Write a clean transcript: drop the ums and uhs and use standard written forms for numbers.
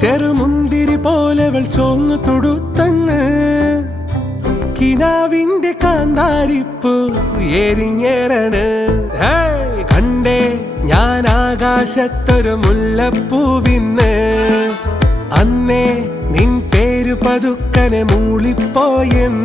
ചെറുമുന്തിരി പോലെവൾ ചോന്നു തൊടുത്തന്ന് കിനാവിന്റെ കാന്താരിപ്പൂ എരിഞ്ഞേറണ്. കണ്ടേ ഞാൻ ആകാശത്തൊരു മുല്ലപ്പൂവിന്ന്, അന്നേ നിൻ പേരു പതുക്കനെ മൂളിപ്പോയെന്ന്.